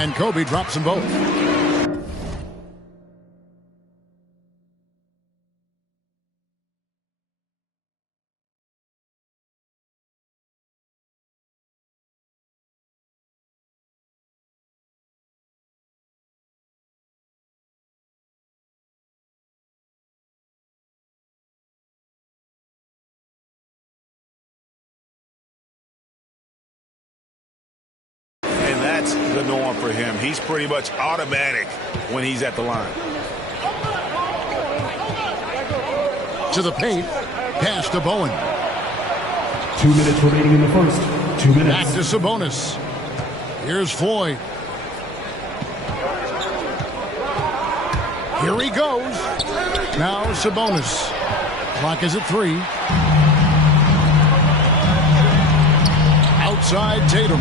And Kobe drops them both. That's the norm for him. He's pretty much automatic when he's at the line. To the paint. Pass to Bowen. 2 minutes remaining in the first. 2 minutes. Back to Sabonis. Here's Floyd. Here he goes. Now Sabonis. Clock is at 3. Outside Tatum.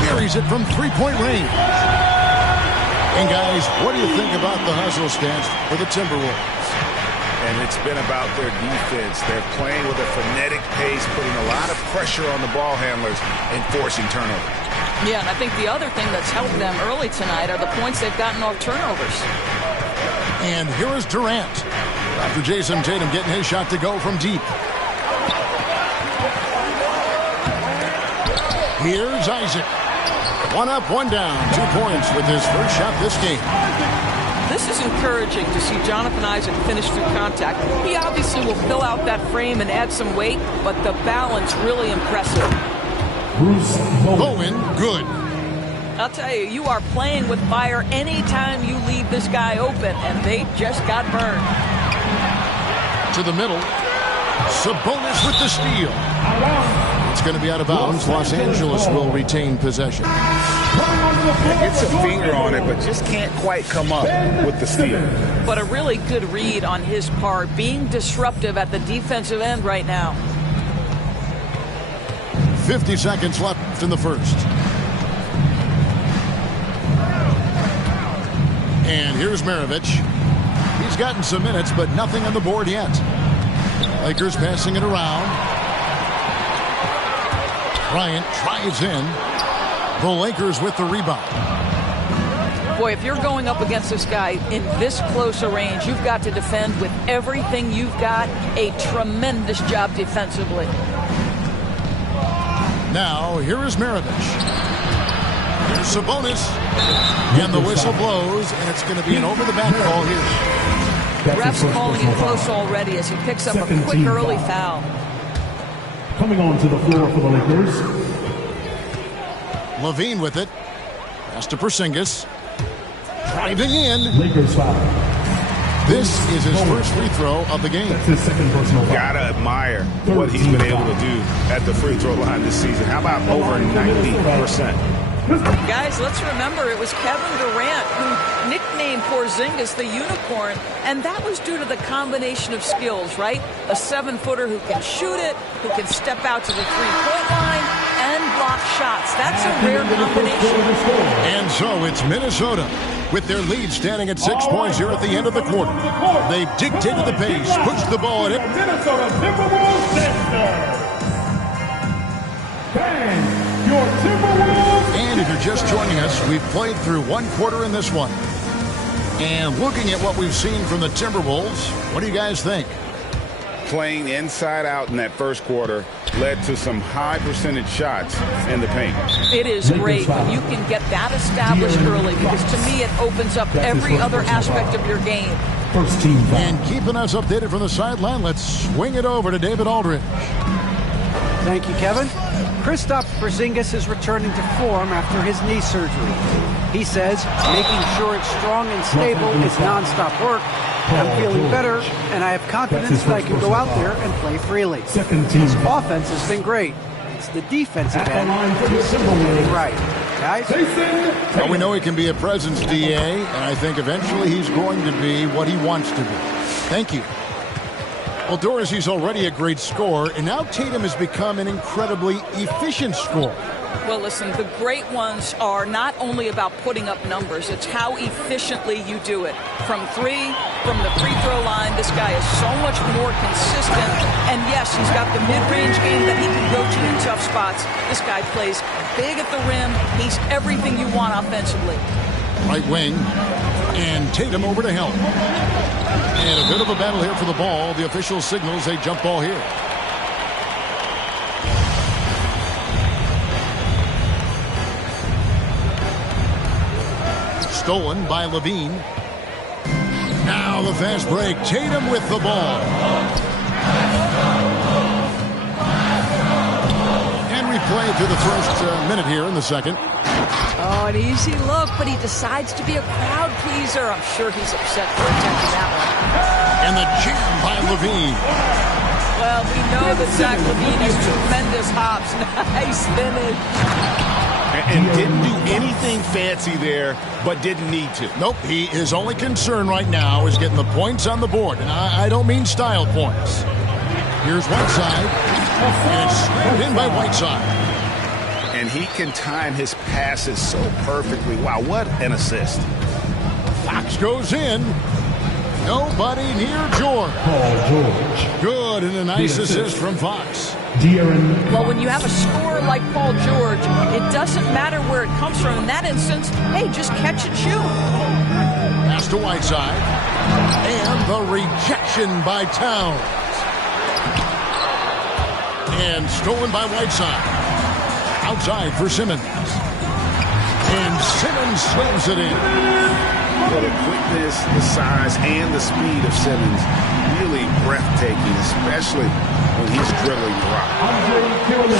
Buries it from three-point range. And guys, what do you think about the hustle stance for the Timberwolves? And it's been about their defense. They're playing with a frenetic pace, putting a lot of pressure on the ball handlers and forcing turnovers. Yeah, and I think the other thing that's helped them early tonight are the points they've gotten off turnovers. And here is Durant. After Jason Tatum getting his shot to go from deep. Here's Isaac. 1 up, 1 down. 2 points with his first shot this game. This is encouraging to see Jonathan Isaac finish through contact. He obviously will fill out that frame and add some weight, but the balance really impressive. Bruce Bowen, good. I'll tell you, you are playing with fire anytime you leave this guy open, and they just got burned. To the middle. Sabonis with the steal. It's going to be out of bounds. Los Angeles will retain possession. Gets a finger on it, but just can't quite come up with the steal. But a really good read on his part, being disruptive at the defensive end right now. 50 seconds left in the first. And here's Maravich. He's gotten some minutes, but nothing on the board yet. Lakers passing it around. Bryant drives in. The Lakers with the rebound. Boy, if you're going up against this guy in this close a range, you've got to defend with everything you've got. A tremendous job defensively. Now, here is Maravich. Here's Sabonis. And the whistle blows, and it's going to be an over-the-back call here. Refs calling it close already as he picks up a quick early foul. Coming onto the floor for the Lakers. Levine with it. Pass to Porzingis. Driving in. Lakers foul. This is his first free throw of the game. That's his second personal foul. Gotta admire what he's been able to do at the free throw line this season. How about over 90%? Guys, let's remember it was Kevin Durant who nicknamed Porzingis the unicorn, and that was due to the combination of skills, right? A 7-footer who can shoot it, who can step out to the three-point line, and block shots. That's a rare combination. And so it's Minnesota with their lead standing at 6 points here at the end of the quarter. They've dictated the pace, pushed the ball at it. Minnesota Timberwolves center. Bang! Your Timberwolves. And if you're just joining us, we've played through 1 quarter in this one. And looking at what we've seen from the Timberwolves, what do you guys think? Playing inside out in that first quarter led to some high percentage shots in the paint. It is great when you can get that established early, because to me it opens up every other aspect of your game. First team foul. And keeping us updated from the sideline, let's swing it over to David Aldridge. Thank you, Kevin. Kristaps Porzingis is returning to form after his knee surgery. He says making sure it's strong and stable is nonstop work. I'm feeling better, and I have confidence that I can go out there and play freely. Second team. His offense has been great. It's the defensive end he's getting right. Guys? Well, we know he can be a presence, DA, and I think eventually he's going to be what he wants to be. Thank you. Well, Doris, he's already a great scorer, and now Tatum has become an incredibly efficient scorer. Well, listen, the great ones are not only about putting up numbers, it's how efficiently you do it. From three, from the free throw line, this guy is so much more consistent. And yes, he's got the mid-range game that he can go to in tough spots. This guy plays big at the rim. He's everything you want offensively. Right wing, and Tatum over to help. And a bit of a battle here for the ball. The official signals a jump ball here. Stolen by Levine. Now the fast break. Tatum with the ball. And replay to the first minute here in the second. Oh, an easy look, but he decides to be a crowd pleaser. I'm sure he's upset for attempting that one. And the jam by Levine. Well, we know that Zach Levine is tremendous hops. Nice finish. And didn't do anything fancy there, but didn't need to. Nope, his only concern right now is getting the points on the board. And I don't mean style points. Here's Whiteside. And it's slammed in by Whiteside. And he can time his passes so perfectly. Wow, what an assist. Fox goes in. Nobody near George. Paul George. Good, and a nice assist from Fox. De'Aaron. Well, when you have a scorer like Paul George, it doesn't matter where it comes from. In that instance, hey, just catch and shoot. Pass to Whiteside. And the rejection by Towns. And stolen by Whiteside. Outside for Simmons. And Simmons slams it in. The quickness, the size, and the speed of Simmons really breathtaking, especially when he's dribbling the rock.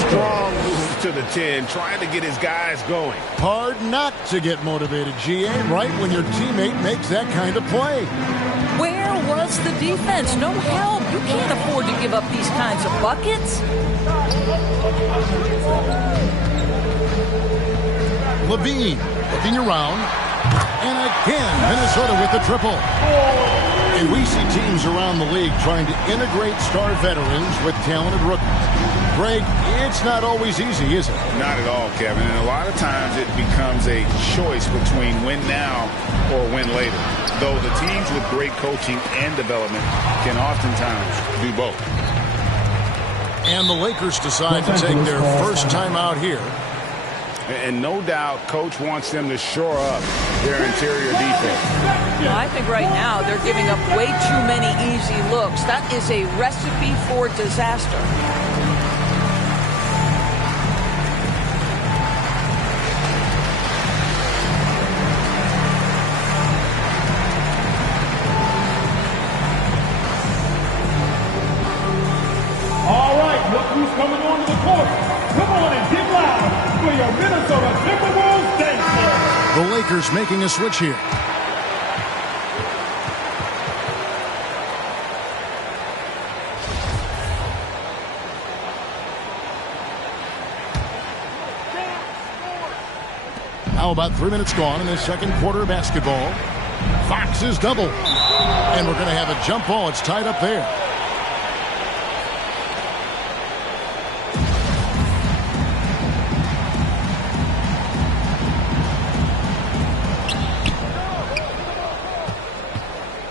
Strong move to the 10, trying to get his guys going. Hard not to get motivated, GA, right when your teammate makes that kind of play. Where was the defense? No help. You can't afford to give up these kinds of buckets. Levine looking around. And again, Minnesota with the triple. And we see teams around the league trying to integrate star veterans with talented rookies. Greg, it's not always easy, is it? Not at all, Kevin. And a lot of times it becomes a choice between win now or win later. Though the teams with great coaching and development can oftentimes do both. And the Lakers decide to take their first time out here. And no doubt, Coach wants them to shore up their interior defense. Well, I think right now they're giving up way too many easy looks. That is a recipe for disaster. All right, look who's coming onto the court. Come on and get loud for your Minnesota Timberwolves Gangsters. The Lakers making a switch here. Now about 3 minutes gone in the second quarter of basketball. Fox is double. And we're going to have a jump ball. It's tied up there.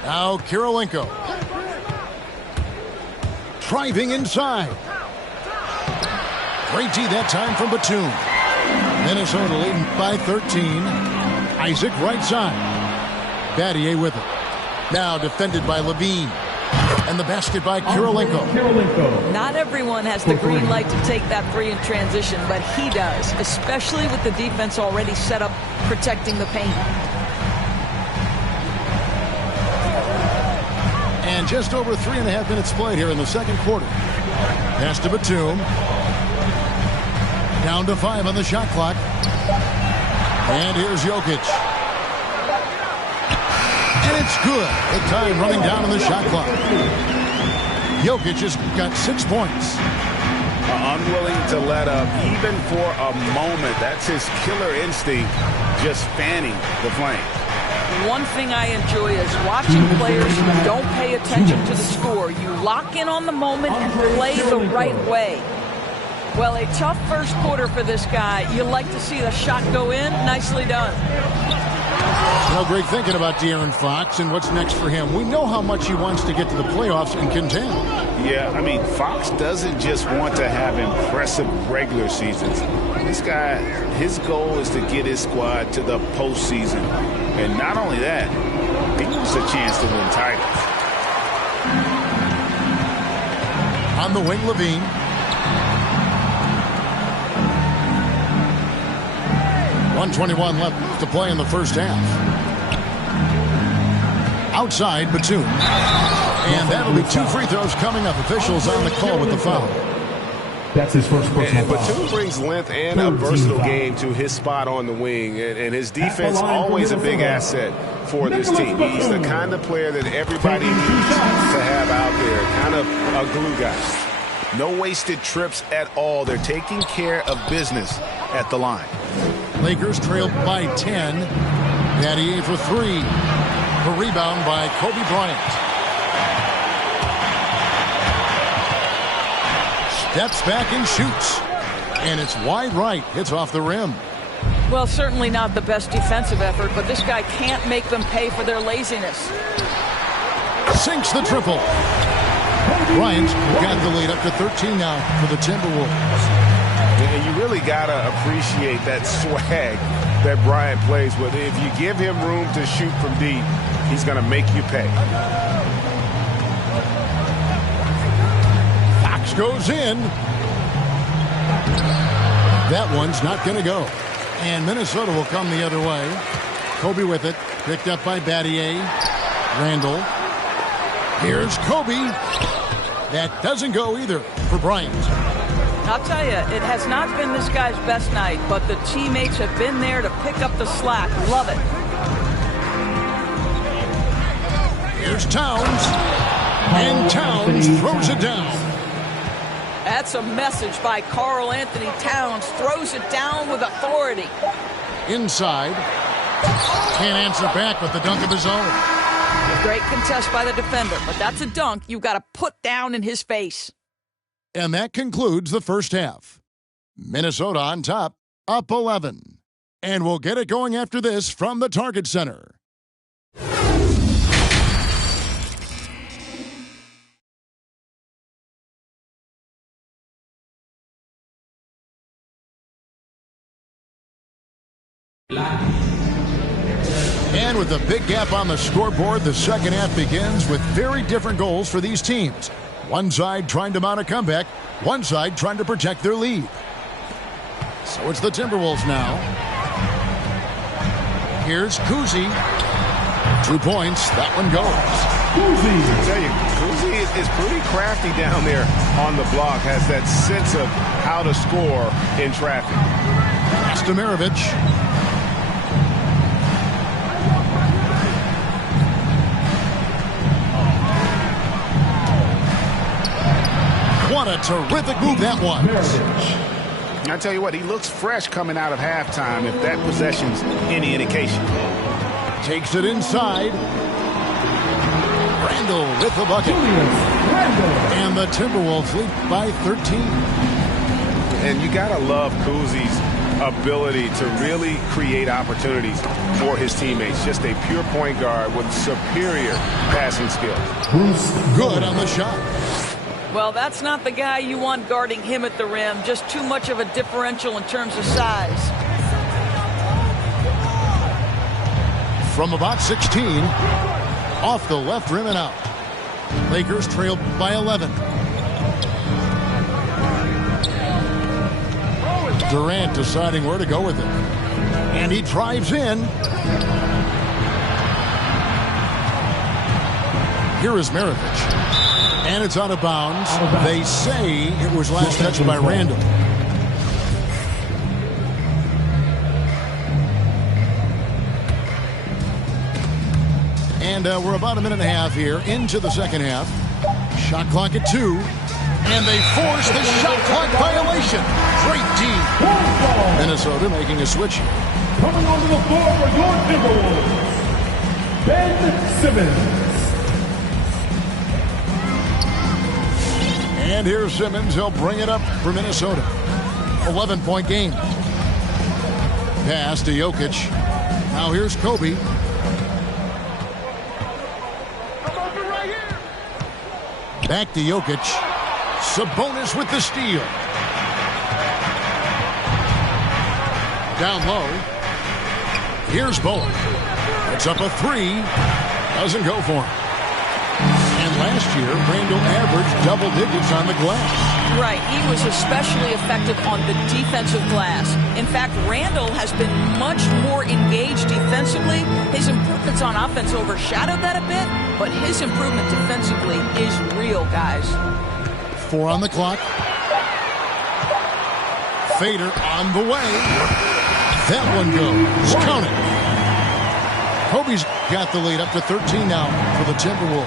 Now Kirilenko. Driving inside. Great D that time from Batum. Minnesota leading by 13. Isaac right side. Battier with it. Now defended by Levine. And the basket by Kirilenko. Not everyone has the green light to take that free in transition, but he does, especially with the defense already set up protecting the paint. And just over 3.5 minutes played here in the second quarter. Pass to Batum. Down to 5 on the shot clock. And here's Jokic. And it's good. The time running down on the shot clock. Jokic has got 6 points. Unwilling to let up even for a moment. That's his killer instinct, just fanning the flame. One thing I enjoy is watching players who don't pay attention to the score. You lock in on the moment and play the right way. Well, a tough first quarter for this guy. You like to see the shot go in. Nicely done. Well, great thinking about De'Aaron Fox and what's next for him. We know how much he wants to get to the playoffs and contend. Yeah, I mean, Fox doesn't just want to have impressive regular seasons. This guy, his goal is to get his squad to the postseason. And not only that, he wants a chance to win titles. On the wing, Levine. .121 left to play in the first half. Outside, Batum. And that'll be 2 free throws coming up. Officials on the call with the foul. That's his first personal foul. Batum brings length and a versatile game to his spot on the wing. And his defense always a big asset for this team. He's the kind of player that everybody needs to have out there. Kind of a glue guy. No wasted trips at all. They're taking care of business at the line. Lakers trailed by 10. Battier for 3. The rebound by Kobe Bryant. Steps back and shoots. And it's wide right. Hits off the rim. Well, certainly not the best defensive effort, but this guy can't make them pay for their laziness. Sinks the triple. Bryant got the lead up to 13 now for the Timberwolves. And you really got to appreciate that swag that Bryant plays with. If you give him room to shoot from deep, he's going to make you pay. Fox goes in. That one's not going to go. And Minnesota will come the other way. Kobe with it. Picked up by Battier. Randall. Here's Kobe. That doesn't go either for Bryant. I'll tell you, it has not been this guy's best night, but the teammates have been there to pick up the slack. Love it. Here's Towns. And Towns throws it down. That's a message by Karl Anthony Towns. Throws it down with authority. Inside. Can't answer back with the dunk of his own. Great contest by the defender, but that's a dunk you've got to put down in his face. And that concludes the first half. Minnesota on top, up 11. And we'll get it going after this from the Target Center. And with a big gap on the scoreboard, the second half begins with very different goals for these teams. One side trying to mount a comeback, one side trying to protect their lead. So it's the Timberwolves now. Here's Kuzi. 2 points. That one goes. I tell you, Kuzi is pretty crafty down there on the block. Has that sense of how to score in traffic. Stojanovich. What a terrific move that was. I tell you what, he looks fresh coming out of halftime, if that possession's any indication. Takes it inside. Randall with the bucket. And the Timberwolves lead by 13. And you got to love Kuzi's ability to really create opportunities for his teammates. Just a pure point guard with superior passing skills. Good on the shot. Well, that's not the guy you want guarding him at the rim. Just too much of a differential in terms of size. From about 16, off the left rim and out. Lakers trail by 11. Durant deciding where to go with it. And he drives in. Here is Maravich. And it's out of bounds. They say it was last touched by Randall. And we're about a minute and a half here into the second half. Shot clock at 2. And they force the shot clock violation. Great D. Minnesota making a switch. Coming onto the floor for your Timberwolves, Ben Simmons. And here's Simmons. He'll bring it up for Minnesota. 11-point game. Pass to Jokic. Now here's Kobe. Back to Jokic. Sabonis with the steal. Down low. Here's Bowen. It's up a three. Doesn't go for him. And last year, Randall averaged double digits on the glass. Right. He was especially effective on the defensive glass. In fact, Randall has been much more engaged defensively. His improvements on offense overshadowed that a bit, but his improvement defensively is real, guys. 4 on the clock. Fader on the way. That one goes. Count it. Kobe's got the lead up to 13 now for the Timberwolves.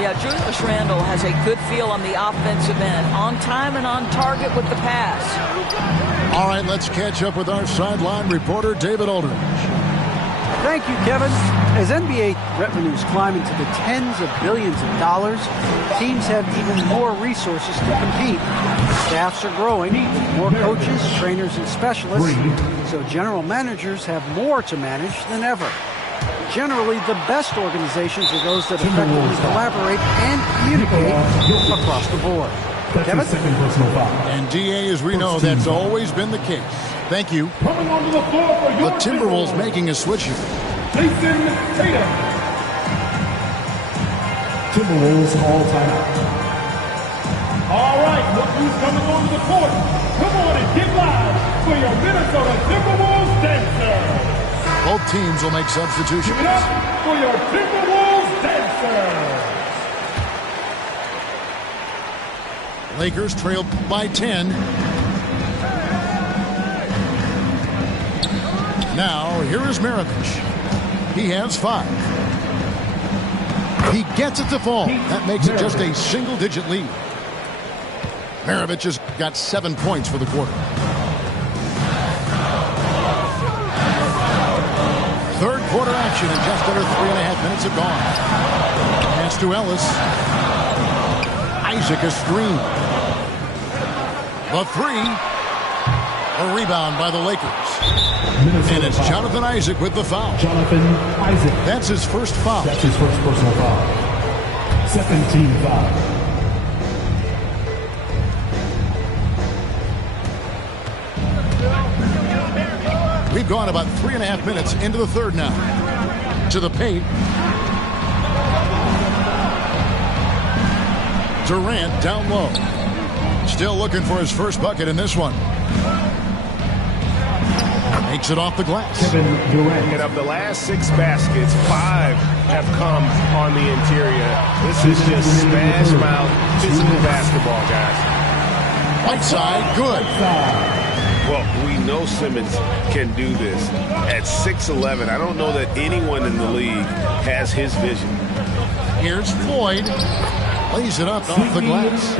Yeah, Julius Randle has a good feel on the offensive end. On time and on target with the pass. All right, let's catch up with our sideline reporter, David Aldridge. Thank you, Kevin. As NBA revenues climb into the tens of billions of dollars, teams have even more resources to compete. Staffs are growing, more coaches, trainers, and specialists, so general managers have more to manage than ever. Generally, the best organizations are those that effectively collaborate and communicate across the board. Kevin? And DA, as we know, that's always been the case. Thank you. Coming onto the floor for your The Timberwolves making a switch here. Jason Tatum. Timberwolves all timeout. All right, look who's coming onto the court. Come on and get live for your Minnesota Timberwolves dancer. Both teams will make substitutions. Give it up for your Timberwolves dancer. Lakers trailed by 10. Now, here is Maravich. He has 5. He gets it to fall. That makes it just a single-digit lead. Maravich has got 7 points for the quarter. Third quarter action in just under 3.5 minutes have gone. Pass to Ellis. Isaac a screen. The 3. A rebound by the Lakers. Minnesota And it's foul. Jonathan Isaac with the foul. Jonathan Isaac. That's his first foul. That's his first personal foul. Second team foul. We've gone about 3.5 minutes into the third now. To the paint. Durant down low. Still looking for his first bucket in this one. Makes it off the glass. Kevin Durant. And of the last 6 baskets, 5 have come on the interior. This is just smash mouth physical basketball, guys. Right side, good. Well, we know Simmons can do this. At 6'11", I don't know that anyone in the league has his vision. Here's Floyd. Lays it up off the glass.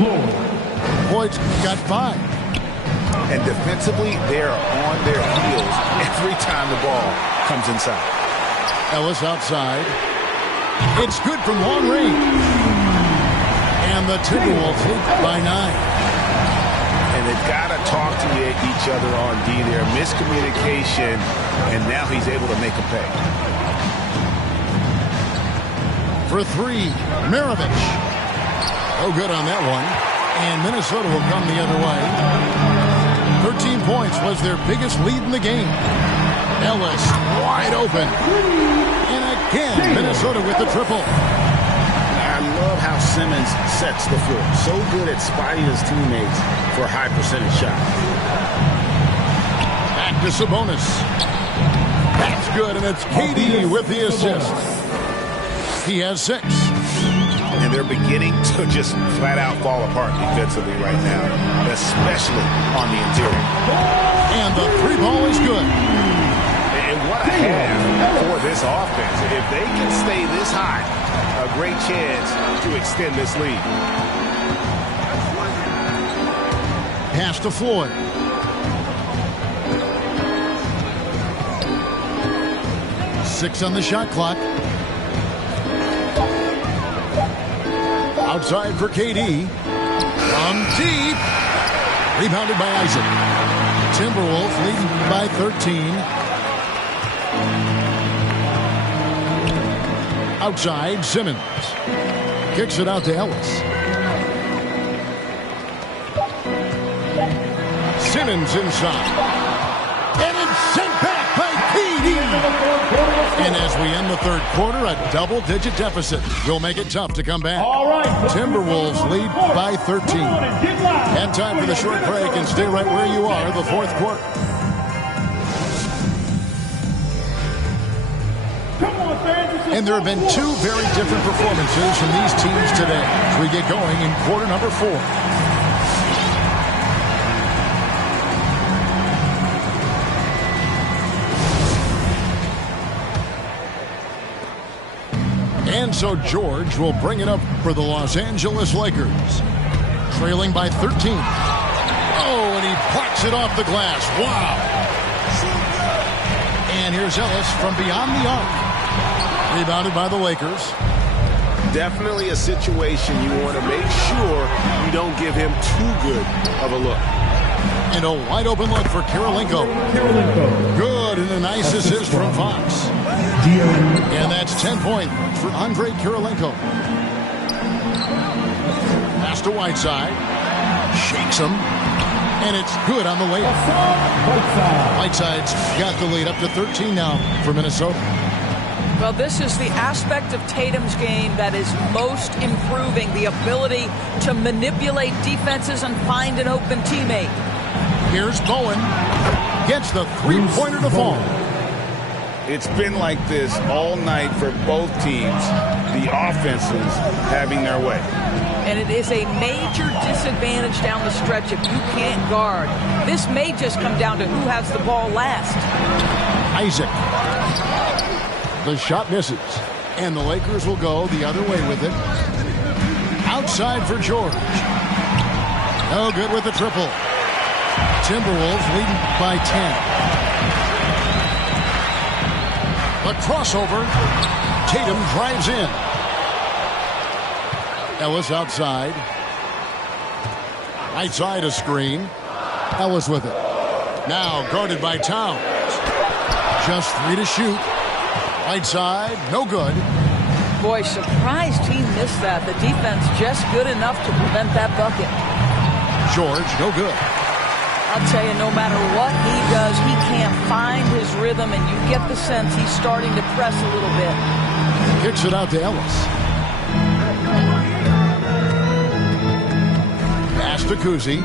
Floyd's got 5. And defensively, they're on their heels every time the ball comes inside. Ellis outside. It's good from long range. And the Timberwolves lead by 9. And they've got to talk to each other on D there. Miscommunication, and now he's able to make a pay. For 3, Maravich. Oh, good on that one. And Minnesota will come the other way. 13 points was their biggest lead in the game. Ellis wide open. And again, Minnesota with the triple. I love how Simmons sets the floor. So good at spotting his teammates for high percentage shots. Back to Sabonis. That's good, and it's KD with the assist. He has 6. And they're beginning to just flat out fall apart defensively right now, especially on the interior. And the 3 ball is good. And what a half for this offense. If they can stay this high, a great chance to extend this lead. Pass to Floyd. Six on the shot clock. Outside for KD. From deep. Rebounded by Isaac. Timberwolves leading by 13. Outside, Simmons. Kicks it out to Ellis. Simmons inside. And it's sent back by PD. And as we end the third quarter, a double-digit deficit will make it tough to come back. All right. Timberwolves lead by 13. And time for the short break, and stay right where you are, the fourth quarter. And there have been two very different performances from these teams today as we get going in quarter number 4. And so George will bring it up for the Los Angeles Lakers. Trailing by 13. Oh, and he blocks it off the glass. Wow. And here's Ellis from beyond the arc. Rebounded by the Lakers. Definitely a situation you want to make sure you don't give him too good of a look. And a wide open look for Kirilenko. Good, and a nice assist from Fox. And that's 10 points for Andre Kirilenko. Pass to Whiteside. Shakes him. And it's good on the layup. Whiteside's got the lead up to 13 now for Minnesota. Well, this is the aspect of Tatum's game that is most improving, the ability to manipulate defenses and find an open teammate. Here's Bowen. Gets the three-pointer to fall. It's been like this all night for both teams. The offenses having their way. And it is a major disadvantage down the stretch if you can't guard. This may just come down to who has the ball last. Isaac. The shot misses. And the Lakers will go the other way with it. Outside for George. No good with the triple. Timberwolves leading by 10. The crossover. Tatum drives in. Ellis outside. Right side a screen. Ellis with it. Now guarded by Towns. Just 3 to shoot. Right side, no good. Boy, surprised he missed that. The defense just good enough to prevent that bucket. George, no good. I'll tell you, no matter what he does, he can't find his rhythm, and you get the sense he's starting to press a little bit. Kicks it out to Ellis. Pass to Kuzi.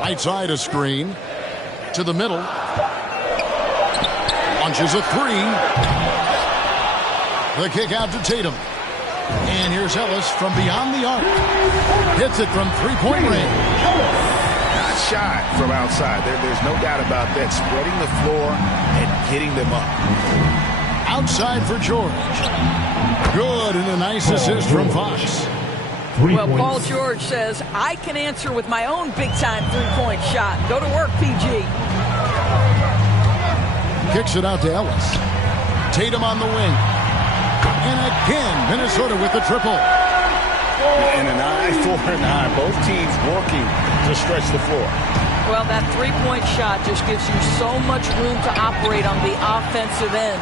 Right side a screen. To the middle. Launches a 3. The kick out to Tatum. And here's Ellis from beyond the arc. Hits it from three-point range. Not shy from outside. There's no doubt about that. Spreading the floor and hitting them up. Outside for George. Good, and a nice assist from Fox. Well, Paul George says, I can answer with my own big-time three-point shot. Go to work, PG. Kicks it out to Ellis. Tatum on the wing. And again, Minnesota with the triple. And an eye for an eye. Both teams working to stretch the floor. Well, that three-point shot just gives you so much room to operate on the offensive end.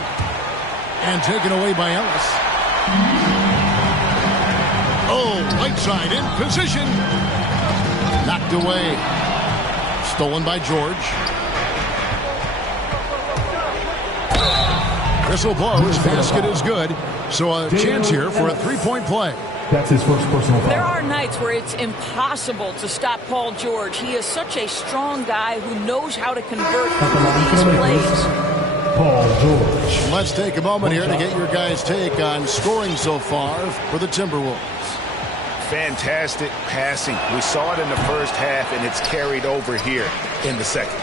And taken away by Ellis. Oh, Whiteside in position. Knocked away. Stolen by George. Whistle blows. Basket is good. So a chance here for a three-point play. That's his first personal foul. There are nights where it's impossible to stop Paul George. He is such a strong guy who knows how to convert these plays. Paul George. Let's take a moment here to get your guys' take on scoring so far for the Timberwolves. Fantastic passing. We saw it in the first half, and it's carried over here in the second.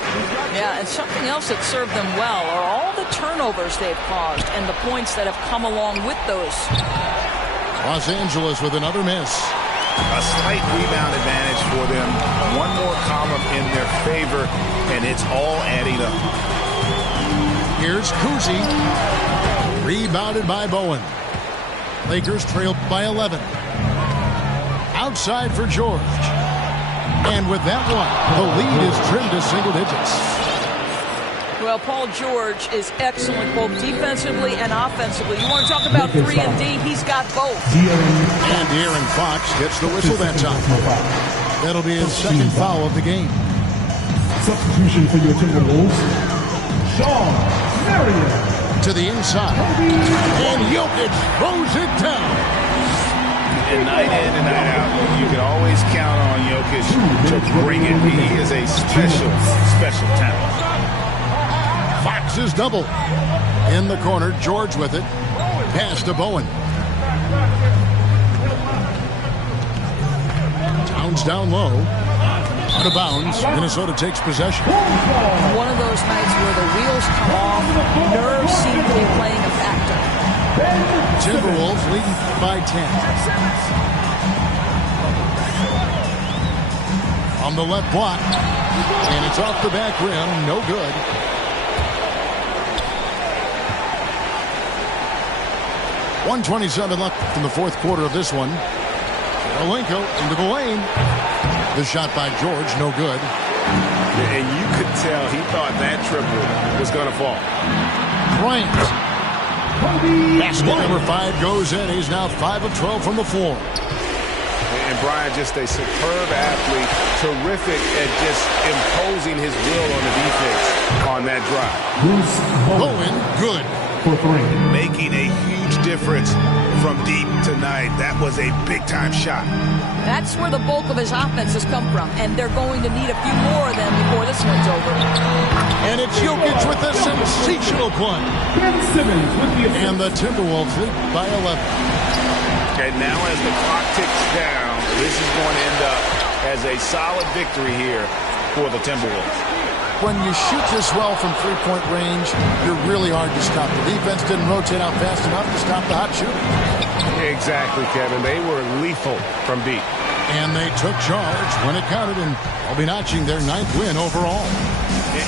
Yeah, and something else that served them well are all the turnovers they've caused and the points that have come along with those. Los Angeles with another miss. A slight rebound advantage for them. One more column in their favor, and it's all adding up. Here's Kuzi. Rebounded by Bowen. Lakers trailed by 11. Outside for George. And with that one, the lead is trimmed to single digits. Well, Paul George is excellent both defensively and offensively. You want to talk about 3 and D, he's got both. And De'Aaron Fox gets the whistle that time. That'll be his second foul of the game. Substitution for your Timberwolves, Shawn Marion. To the inside. And Jokic throws it down. And night in and night out, you can always count on Jokic to bring it. He is a special talent. Fox's double. In the corner, George with it. Pass to Bowen. Towns down low. Out of bounds. Minnesota takes possession. One of those nights where the wheels come off, nerves seem to be playing a factor. Timberwolves leading by 10. On the left block. And it's off the back rim. No good. .127 left in the fourth quarter of this one. Karolinko into the lane. The shot by George, no good. And you could tell he thought that triple was going to fall. Bryant. Basket number 5 goes in. He's now 5 of 12 from the floor. And Bryant, just a superb athlete, terrific at just imposing his will on the defense on that drive. Bowen, good. For 3. Making a huge difference from deep tonight. That was a big-time shot. That's where the bulk of his offense has come from, and they're going to need a few more of them before this one's over. And it's Jokic with a sensational play. Ben Simmons with the assist. And the Timberwolves lead by 11. And now as the clock ticks down, this is going to end up as a solid victory here for the Timberwolves. When you shoot this well from three-point range, you're really hard to stop. The defense didn't rotate out fast enough to stop the hot shooter. Exactly, Kevin. They were lethal from deep. And they took charge when it counted, and they'll be notching their 9th win overall.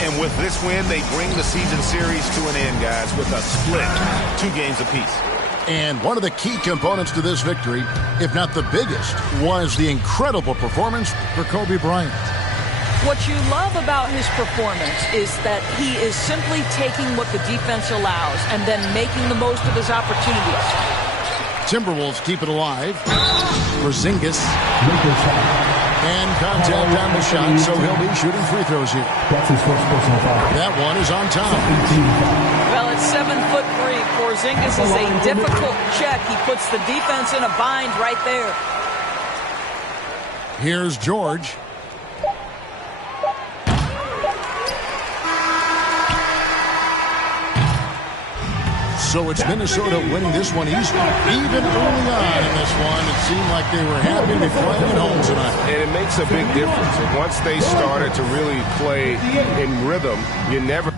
And with this win, they bring the season series to an end, guys, with a split, 2 games apiece. And one of the key components to this victory, if not the biggest, was the incredible performance for Kobe Bryant. What you love about his performance is that he is simply taking what the defense allows and then making the most of his opportunities. Timberwolves keep it alive. Porzingis. And contact on the shot, so he'll be shooting free throws here. That's his first personal foul. That one is on time. Well, it's 7'3". Porzingis is a difficult check. He puts the defense in a bind right there. Here's George. So it's Minnesota winning this one easily. Even early on in this one, it seemed like they were happy to be playing at home tonight. And it makes a big difference. Once they started to really play in rhythm, you never...